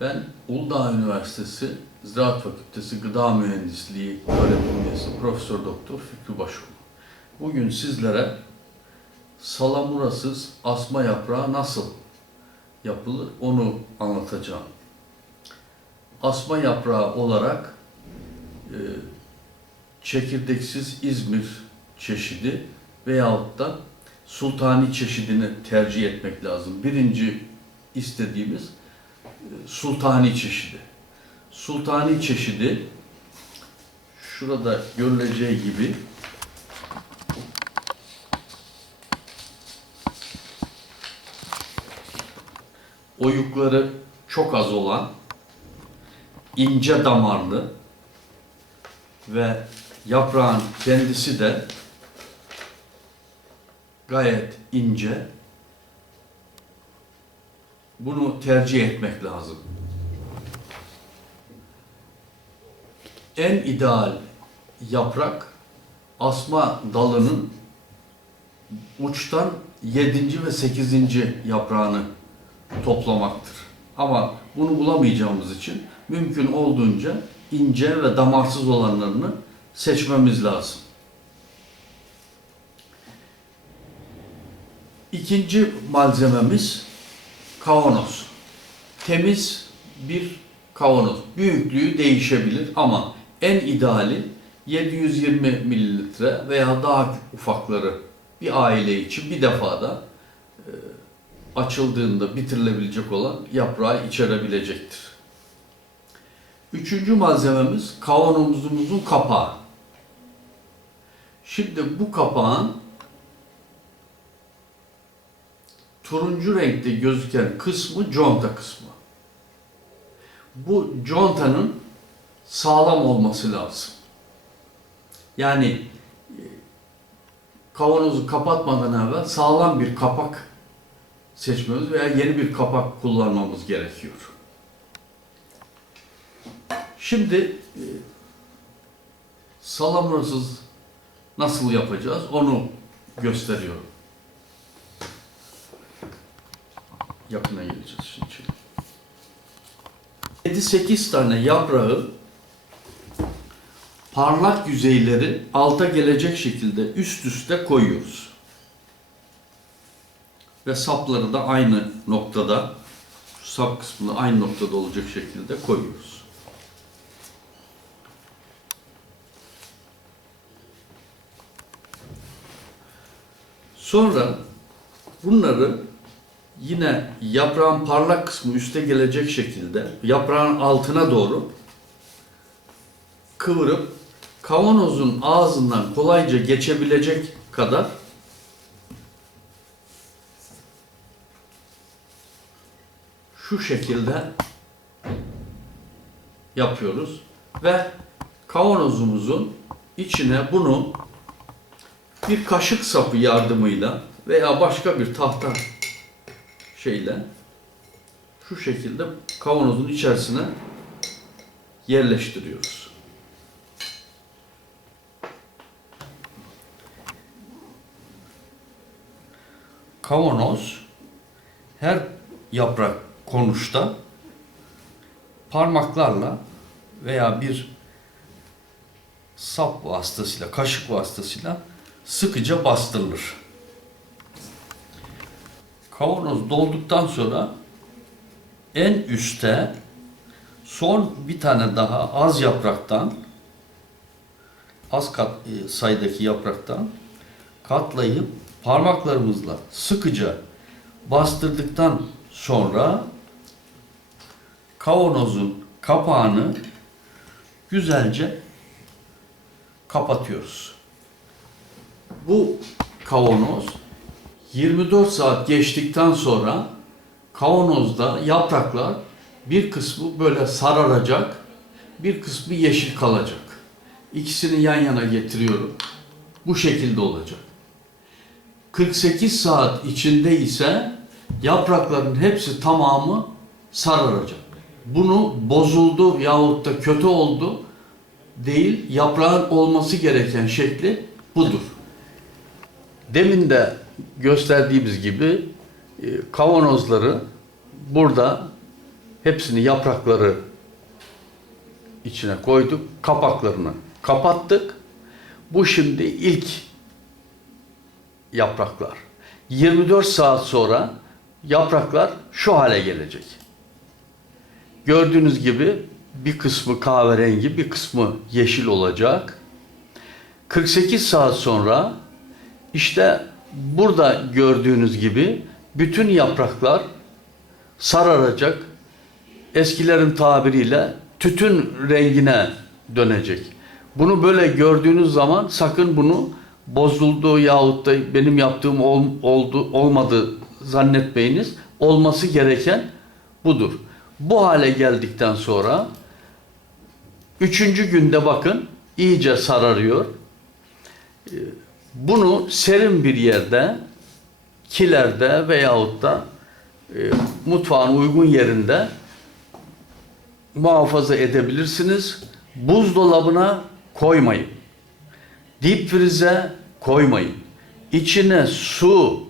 Ben Uludağ Üniversitesi Ziraat Fakültesi Gıda Mühendisliği öğretim üyesi Profesör Doktor Fikri Başoğlu. Bugün sizlere salamurasız asma yaprağı nasıl yapılır onu anlatacağım. Asma yaprağı olarak e, çekirdeksiz İzmir çeşidi veyahut da sultani çeşidini tercih etmek lazım. Birinci istediğimiz sultani çeşidi. Sultani çeşidi şurada görüleceği gibi oyukları çok az olan ince damarlı ve yaprağın kendisi de gayet ince. Bunu tercih etmek lazım. En ideal yaprak asma dalının uçtan 7. ve 8. yaprağını toplamaktır. Ama bunu bulamayacağımız için mümkün olduğunca ince ve damarsız olanlarını seçmemiz lazım. İkinci malzememiz kavanoz. Temiz bir kavanoz. Büyüklüğü değişebilir ama en ideali 720 mililitre veya daha ufakları bir aile için bir defada e, açıldığında bitirilebilecek olan yaprağı içerebilecektir. Üçüncü malzememiz kavanozumuzun kapağı. Şimdi bu kapağın turuncu renkte gözüken kısmı conta kısmı. Bu contanın sağlam olması lazım. Yani e, kavanozu kapatmadan evvel sağlam bir kapak seçmemiz veya yeni bir kapak kullanmamız gerekiyor. Şimdi e, salamurasız nasıl yapacağız onu gösteriyorum. Yakına geleceğiz şimdi. 7-8 tane yaprağı parlak yüzeyleri alta gelecek şekilde üst üste koyuyoruz. Ve sapları da aynı noktada, sap kısmını aynı noktada olacak şekilde koyuyoruz. Sonra bunları yine yaprağın parlak kısmı üste gelecek şekilde yaprağın altına doğru kıvırıp kavanozun ağzından kolayca geçebilecek kadar şu şekilde yapıyoruz ve kavanozumuzun içine bunu bir kaşık sapı yardımıyla veya başka bir tahta şeyle şu şekilde kavanozun içerisine yerleştiriyoruz. Kavanoz her yaprak konuşta parmaklarla veya bir sap vasıtasıyla, kaşık vasıtasıyla sıkıca bastırılır. Kavanoz dolduktan sonra en üste son bir tane daha az yapraktan az kat, e, sayıdaki yapraktan katlayıp parmaklarımızla sıkıca bastırdıktan sonra kavanozun kapağını güzelce kapatıyoruz. Bu kavanoz 24 saat geçtikten sonra kavanozda yapraklar bir kısmı böyle sararacak, bir kısmı yeşil kalacak. İkisini yan yana getiriyorum. Bu şekilde olacak. 48 saat içinde ise yaprakların hepsi tamamı sararacak. Bunu bozuldu yahut da kötü oldu değil, yaprağın olması gereken şekli budur. Demin de gösterdiğimiz gibi e, kavanozları burada hepsini yaprakları içine koyduk. Kapaklarını kapattık. Bu şimdi ilk yapraklar. 24 saat sonra yapraklar şu hale gelecek. Gördüğünüz gibi bir kısmı kahverengi, bir kısmı yeşil olacak. 48 saat sonra işte burada gördüğünüz gibi bütün yapraklar sararacak. Eskilerin tabiriyle tütün rengine dönecek. Bunu böyle gördüğünüz zaman sakın bunu bozuldu yahut da benim yaptığım ol, oldu olmadı zannetmeyiniz. Olması gereken budur. Bu hale geldikten sonra üçüncü günde bakın iyice sararıyor. Ee, Bunu serin bir yerde, kilerde veyahut da e, mutfağın uygun yerinde muhafaza edebilirsiniz. Buzdolabına koymayın. Deep frize koymayın. İçine su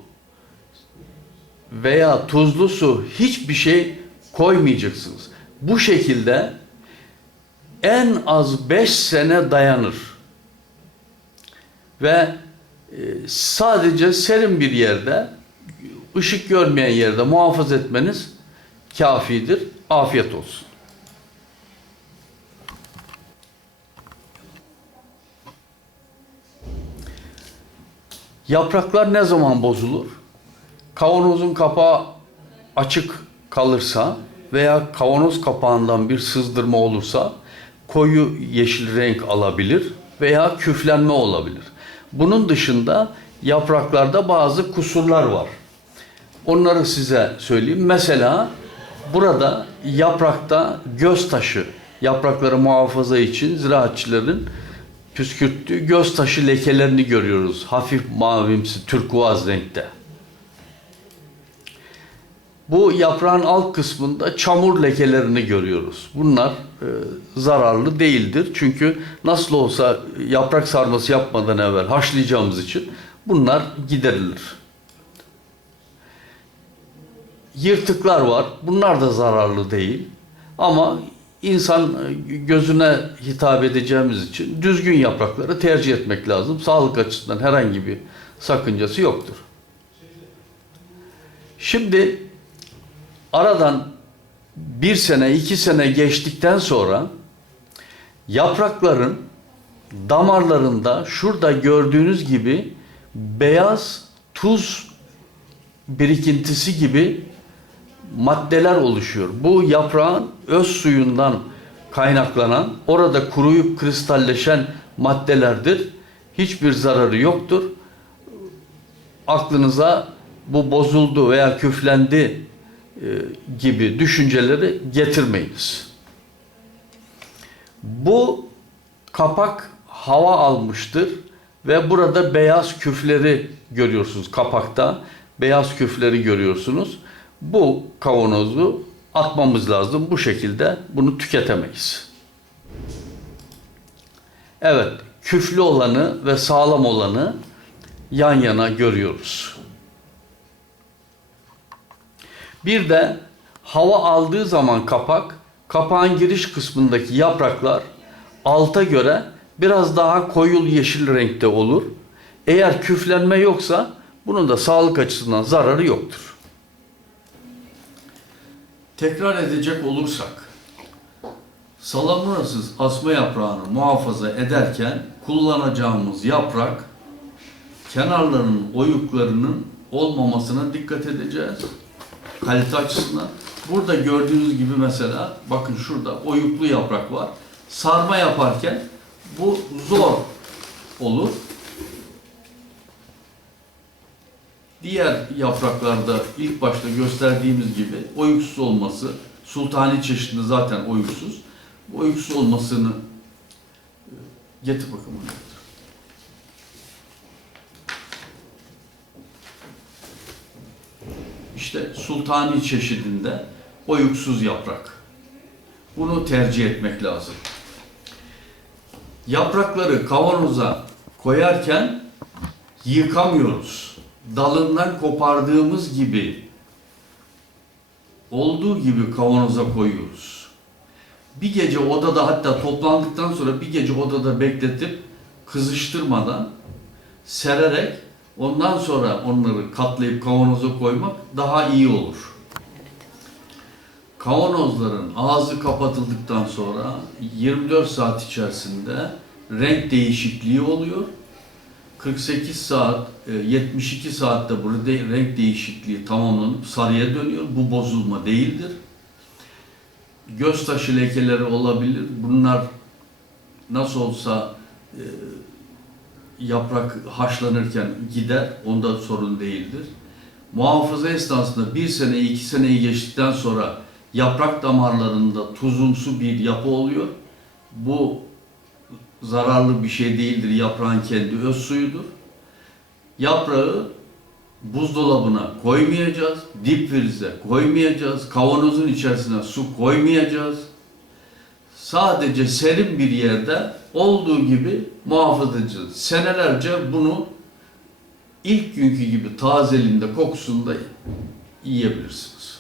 veya tuzlu su hiçbir şey koymayacaksınız. Bu şekilde en az 5 sene dayanır. Ve sadece serin bir yerde, ışık görmeyen yerde muhafaza etmeniz kafidir. Afiyet olsun. Yapraklar ne zaman bozulur? Kavanozun kapağı açık kalırsa veya kavanoz kapağından bir sızdırma olursa koyu yeşil renk alabilir veya küflenme olabilir. Bunun dışında yapraklarda bazı kusurlar var. Onları size söyleyeyim. Mesela burada yaprakta göz taşı, yaprakları muhafaza için ziraatçıların püskürttüğü göz taşı lekelerini görüyoruz. Hafif mavimsi, turkuaz renkte. Bu yaprağın alt kısmında çamur lekelerini görüyoruz. Bunlar e, zararlı değildir. Çünkü nasıl olsa yaprak sarması yapmadan evvel haşlayacağımız için bunlar giderilir. Yırtıklar var. Bunlar da zararlı değil. Ama insan e, gözüne hitap edeceğimiz için düzgün yaprakları tercih etmek lazım. Sağlık açısından herhangi bir sakıncası yoktur. Şimdi aradan bir sene, iki sene geçtikten sonra yaprakların damarlarında şurada gördüğünüz gibi beyaz tuz birikintisi gibi maddeler oluşuyor. Bu yaprağın öz suyundan kaynaklanan, orada kuruyup kristalleşen maddelerdir. Hiçbir zararı yoktur. Aklınıza bu bozuldu veya küflendi gibi düşünceleri getirmeyiniz. Bu kapak hava almıştır ve burada beyaz küfleri görüyorsunuz kapakta. Beyaz küfleri görüyorsunuz. Bu kavanozu atmamız lazım. Bu şekilde bunu tüketemeyiz. Evet, küflü olanı ve sağlam olanı yan yana görüyoruz. Bir de hava aldığı zaman kapak, kapağın giriş kısmındaki yapraklar alta göre biraz daha koyu yeşil renkte olur. Eğer küflenme yoksa bunun da sağlık açısından zararı yoktur. Tekrar edecek olursak, salamurasız asma yaprağını muhafaza ederken kullanacağımız yaprak kenarlarının oyuklarının olmamasına dikkat edeceğiz. Kalite açısından. Burada gördüğünüz gibi mesela bakın şurada oyuklu yaprak var. Sarma yaparken bu zor olur. Diğer yapraklarda ilk başta gösterdiğimiz gibi oyuksuz olması, sultani çeşitli zaten oyuksuz. Bu oyuksuz olmasını e, getir bakalım. İşte sultani çeşidinde oyuksuz yaprak. Bunu tercih etmek lazım. Yaprakları kavanoza koyarken yıkamıyoruz. Dalından kopardığımız gibi olduğu gibi kavanoza koyuyoruz. Bir gece odada hatta toplandıktan sonra bir gece odada bekletip kızıştırmadan sererek ondan sonra onları katlayıp kavanoza koymak daha iyi olur. Kavanozların ağzı kapatıldıktan sonra 24 saat içerisinde renk değişikliği oluyor. 48 saat, e, 72 saatte burada renk değişikliği tamamlanıp sarıya dönüyor. Bu bozulma değildir. Göz taşı lekeleri olabilir. Bunlar nasıl olsa e, yaprak haşlanırken gider. Onda sorun değildir. Muhafaza esnasında bir sene, iki seneyi geçtikten sonra yaprak damarlarında tuzumsu bir yapı oluyor. Bu zararlı bir şey değildir. Yaprağın kendi öz suyudur. Yaprağı buzdolabına koymayacağız, dip frize koymayacağız, kavanozun içerisine su koymayacağız. Sadece serin bir yerde olduğu gibi muhafaza edeceğiz. Senelerce bunu ilk günkü gibi tazeliğinde, kokusunda yiyebilirsiniz.